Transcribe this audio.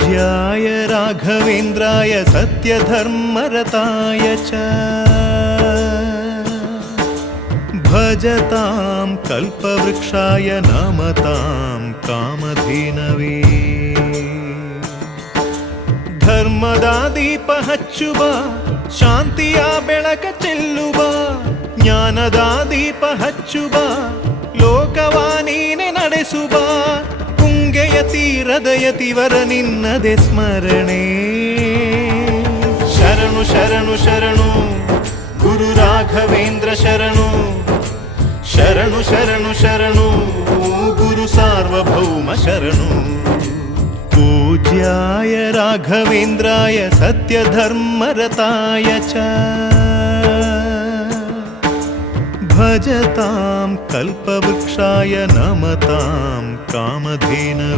पूज्याय राघवेन्द्राय सत्यधर्मरताय च भजतां कल्पवृक्षाय नमतां कामधेनवे ಧರ್ಮದ ದೀಪ ಹಚ್ಚುವ ಶಾಂತಿಯ ಬೆಳಕ ಚೆಲ್ಲುವ ಜ್ಞಾನದ ದೀಪ ಹಚ್ಚುವ ಲೋಕವ ನೀನೆ ನಡೆಸುವ ತುಂಗೆಯ ತೀರದ ಯತಿವರ ನಿನ್ನದೆ ಸ್ಮರಣೆ ಶರಣು ಶರಣು ಶರಣು ಗುರು ರಾಘವೇಂದ್ರ ಶರಣು ಶರಣು ಶರಣು ಶರಣು ಗುರು ಸಾರ್ವಭೌಮ ಶರಣು पूज्याय राघवेन्द्राय सत्यधर्मरताय च भजतां कल्पवृक्षाय नमतां कामधेनवे।